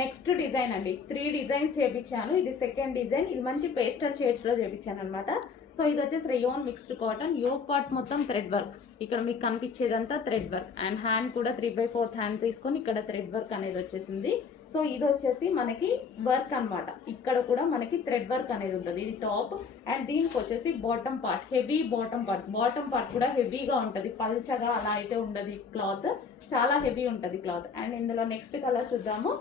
Next design అండి, 3 designs చేపించాను. ఇది second design. ఇది మంచి పేస్టల్ షేడ్స్ లో చేపించాను అనమాట. సో ఇది వచ్చేసి rayon mixed cotton. Yoke part మొత్తం థ్రెడ్ వర్క్. ఇక్కడ మీకు కనిపించేదంతా థ్రెడ్ వర్క్ అండ్ హ్యాండ్ కూడా 3/4 హ్యాండ్ తీసుకొని ఇక్కడ థ్రెడ్ వర్క్ అనేది వచ్చేసింది. సో ఇది వచ్చేసి మనకి వర్క్ అనమాట. ఇక్కడ కూడా మనకి థ్రెడ్ వర్క్ అనేది ఉంటుంది. ఇది టాప్ అండ్ దీనికి వచ్చేసి bottom part, heavy bottom part. Bottom part కూడా హెవీగా ఉంటుంది, పల్చగా అలా అయితే ఉండదు. క్లాత్ చాలా హెవీ ఉంటుంది క్లాత్. అండ్ ఇందులో నెక్స్ట్ కలర్ చూద్దాము.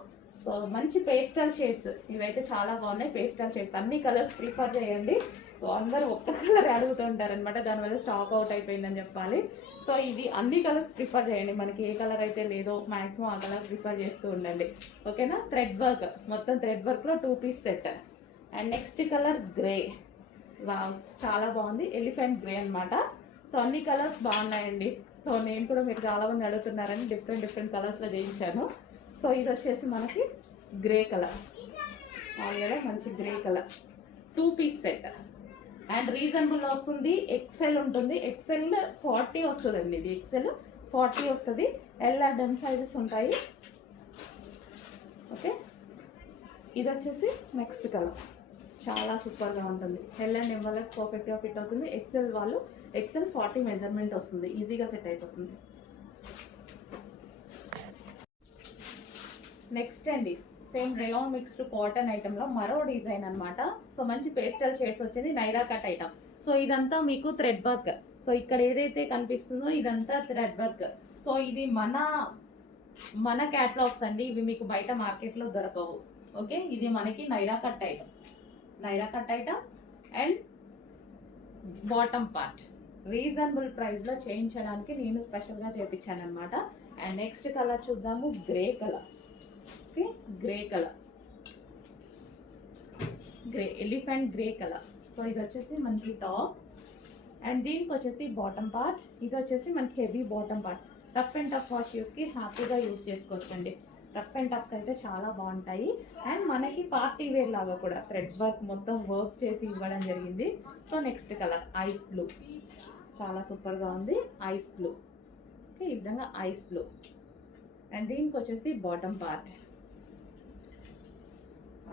సో మంచి పేస్టల్ షేడ్స్, ఇవైతే చాలా బాగున్నాయి. పేస్టల్ షేడ్స్ అన్ని కలర్స్ ప్రిఫర్ చేయండి. సో అందరూ ఒక్క కలర్ అడుగుతుంటారనమాట, దానివల్ల స్టాక్ అవుట్ అయిపోయిందని చెప్పాలి. సో ఇది అన్ని కలర్స్ ప్రిఫర్ చేయండి. మనకి ఏ కలర్ అయితే లేదో మ్యాక్సిమం ఆ కలర్ ప్రిఫర్ చేస్తూ ఉండండి, ఓకేనా. థ్రెడ్ వర్క్, మొత్తం థ్రెడ్ వర్క్లో 2 piece set. And next colour grey. చాలా బాగుంది, ఎలిఫెంట్ గ్రే అనమాట. సో అన్ని కలర్స్ బాగున్నాయండి. సో నేను కూడా మీరు చాలామంది అడుగుతున్నారని డిఫరెంట్ కలర్స్లో చేయించాను. సో ఇది వచ్చేసి మనకి గ్రే కలర్, ఆల్రెడీ మంచి grey colour 2 piece set. And reasonable వస్తుంది, ఎక్సెల్ ఉంటుంది. ఎక్సెల్ 40 వస్తుందండి, ఇది ఎక్సెల్ 40 వస్తుంది. ఎల్ అండ్ ఎం సైజెస్ ఉంటాయి, ఓకే. ఇది వచ్చేసి నెక్స్ట్ కలర్, చాలా సూపర్గా ఉంటుంది. ఎల్ అండ్ ఎం వాళ్ళకి పర్ఫెక్ట్గా ఫిట్ అవుతుంది. ఎక్సెల్ వాళ్ళు ఎక్సెల్ 40 మెజర్మెంట్ వస్తుంది, ఈజీగా సెట్ అయిపోతుంది. నెక్స్ట్ అండి, సేమ్ రేయాన్ మిక్స్డ్ కాటన్ ఐటెంలో మరో డిజైన్ అనమాట. సో మంచి పేస్టల్ షేడ్స్ వచ్చింది, నైరా కట్ ఐటమ్. సో ఇదంతా మీకు థ్రెడ్ వర్క్. సో ఇక్కడ ఏదైతే కనిపిస్తుందో ఇదంతా థ్రెడ్ వర్క్. సో ఇది మన క్యాటలాగ్స్ అండి, ఇవి మీకు బయట మార్కెట్లో దొరకవు, ఓకే. ఇది మనకి Naira cut item and bottom part reasonable ప్రైస్లో చేయించడానికి నేను స్పెషల్గా చేయించాను అనమాట. అండ్ నెక్స్ట్ కలర్ చూద్దాము, grey colour. Okay, grey colour, grey elephant grey colour. So ఇది వచ్చేసి మనకి టాప్ అండ్ దీనికి వచ్చేసి బాటమ్ పార్ట్. ఇది వచ్చేసి మనకి heavy bottom part. Rough and tough wash యూస్కి హ్యాపీగా యూస్ చేసుకోవచ్చండి. రఫ్ అండ్ టఫ్ అయితే చాలా బాగుంటాయి. అండ్ మనకి పార్టీ వేర్ లాగా కూడా థ్రెడ్ వర్క్ మొత్తం వర్క్ చేసి ఇవ్వడం జరిగింది. So next colour ice blue, చాలా సూపర్గా ఉంది. ఐస్ బ్లూ, ఓకే, ఈ విధంగా ఐస్ బ్లూ. అండ్ దీనికి వచ్చేసి bottom part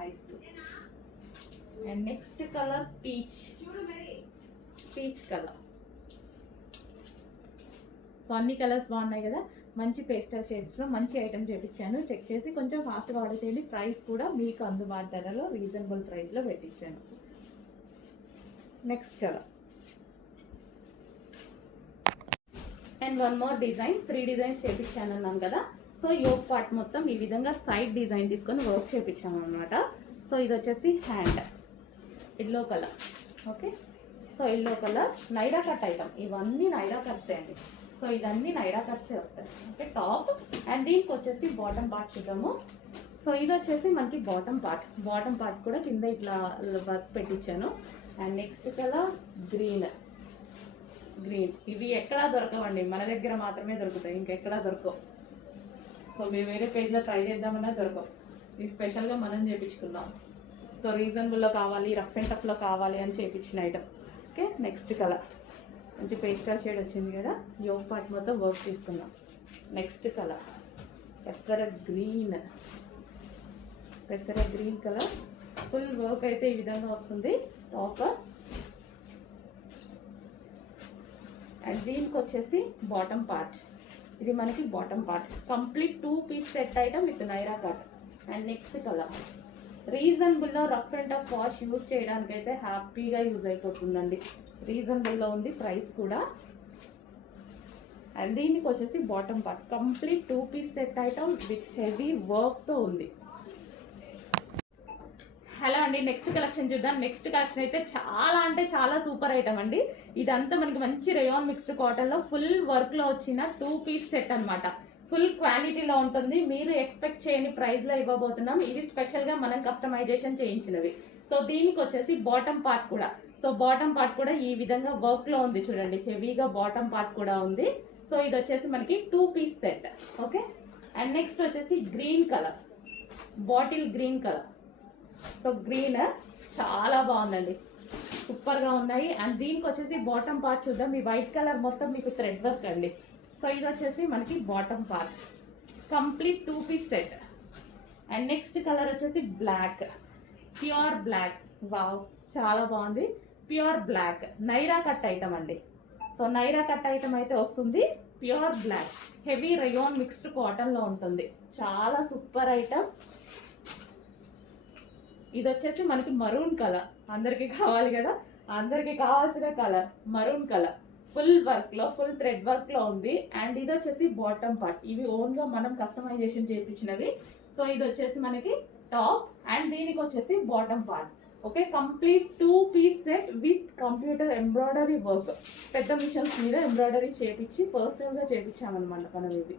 ice blue. And next colour peach colour. So అన్ని కలర్స్ బాగున్నాయి కదా, మంచి పేస్టల్ షేడ్స్లో మంచి ఐటమ్ చేయించాను. చెక్ చేసి కొంచెం ఫాస్ట్గా ఆర్డర్ చేయండి. ప్రైస్ కూడా మీకు అందుబాటు ధరలో రీజనబుల్ ప్రైస్లో పెట్టించాను. Next colour and one more design. 3 designs చేయించాను అన్నాను కదా. సో యోగ్ పార్ట్ మొత్తం ఈ విధంగా సైడ్ డిజైన్ తీసుకొని వర్క్ చేయించాము అనమాట. సో ఇది వచ్చేసి hand yellow colour, okay. So yellow colour Naira cut item, ఇవన్నీ నైరా కట్సే అండి. సో ఇవన్నీ నైరా కట్సే వస్తాయి, ఓకే. టాప్ అండ్ దీనికి వచ్చేసి బాటమ్ పార్ట్ చూద్దాము. సో ఇది వచ్చేసి మనకి బాటమ్ పార్ట్ కూడా కింద ఇట్లా వర్క్ పెట్టించాను. And next colour green. ఇవి ఎక్కడా దొరకవండి, మన దగ్గర మాత్రమే దొరుకుతాయి, ఇంకెక్కడా దొరకవు. సో మీరు వేరే పేజ్లో ట్రై చేద్దామన్నా దొరకవు. ఇది స్పెషల్గా మనం చేయించుకుందాం. సో రీజనబుల్లో కావాలి, రఫ్ అండ్ టఫ్లో కావాలి అని చేయించిన ఐటమ్, ఓకే. నెక్స్ట్ కలర్ మంచి పేస్టల్ షేడ్ వచ్చింది కదా, యోగ్ పార్ట్ మొత్తం వర్క్ తీసుకుందాం. నెక్స్ట్ కలర్ పెసర గ్రీన్ కలర్. ఫుల్ వర్క్ అయితే ఈ విధంగా వస్తుంది టాప్. అండ్ దీనికి వచ్చేసి బాటమ్ పార్ట్, ఇది మనకి bottom part complete 2 piece set item with నైరా కట్. అండ్ నెక్స్ట్ కలర్ రీజనబుల్లో rough and tough wash use చేయడానికి అయితే హ్యాపీగా యూజ్ అయిపోతుందండి. రీజనబుల్లో ఉంది ప్రైస్ కూడా. అండ్ దీనికి వచ్చేసి bottom part complete 2 piece set item with heavy వర్క్తో ఉంది. హలో అండి, నెక్స్ట్ కలెక్షన్ చూద్దాం. నెక్స్ట్ కలెక్షన్ అయితే చాలా అంటే చాలా సూపర్ ఐటమ్ అండి. ఇదంతా మనకి మంచి రేయాన్ మిక్స్డ్ కాటన్లో ఫుల్ వర్క్లో వచ్చిన 2 పీస్ సెట్ అనమాట. ఫుల్ క్వాలిటీలో ఉంటుంది. మీరు ఎక్స్పెక్ట్ చేయని ప్రైస్లో ఇవ్వబోతున్నాం. ఇవి స్పెషల్గా మనం కస్టమైజేషన్ చేయించినవి. సో దీనికి వచ్చేసి బాటమ్ పార్ట్ కూడా, సో బాటమ్ పార్ట్ కూడా ఈ విధంగా వర్క్లో ఉంది చూడండి, హెవీగా బాటమ్ పార్ట్ కూడా ఉంది. సో ఇది వచ్చేసి మనకి 2 piece set, okay. And next వచ్చేసి green colour, bottle green colour. So green చాలా బాగుందండి, సూపర్గా ఉన్నాయి. అండ్ దీనికి వచ్చేసి బాటమ్ పార్ట్ చూద్దాం. ఈ వైట్ కలర్ మొత్తం మీకు థ్రెడ్ వర్క్ అండి. సో ఇది వచ్చేసి మనకి bottom part complete 2 piece set. And next colour వచ్చేసి బ్లాక్, ప్యూర్ బ్లాక్. వావ్, చాలా బాగుంది. Pure black Naira cut item అండి. సో నైరా కట్ ఐటమ్ అయితే వస్తుంది. Pure black heavy rayon mixed cotton లో ఉంటుంది. చాలా సూపర్ ఐటమ్. ఇది వచ్చేసి మనకి మరూన్ కలర్, అందరికి కావాలి కదా, అందరికి కావాల్సిన colour maroon colour. Full work లో, ఫుల్ థ్రెడ్ వర్క్ లో ఉంది. అండ్ ఇది వచ్చేసి బాటమ్ పార్ట్. ఇవి ఓన్ గా మనం కస్టమైజేషన్ చేయించినవి. సో ఇది వచ్చేసి మనకి టాప్ అండ్ దీనికి వచ్చేసి bottom part. Okay, complete 2 piece set with computer embroidery work. పెద్ద మిషన్స్ మీద ఎంబ్రాయిడరీ చేపించి పర్సనల్ గా చేపించామన్నమాట మనం ఇది.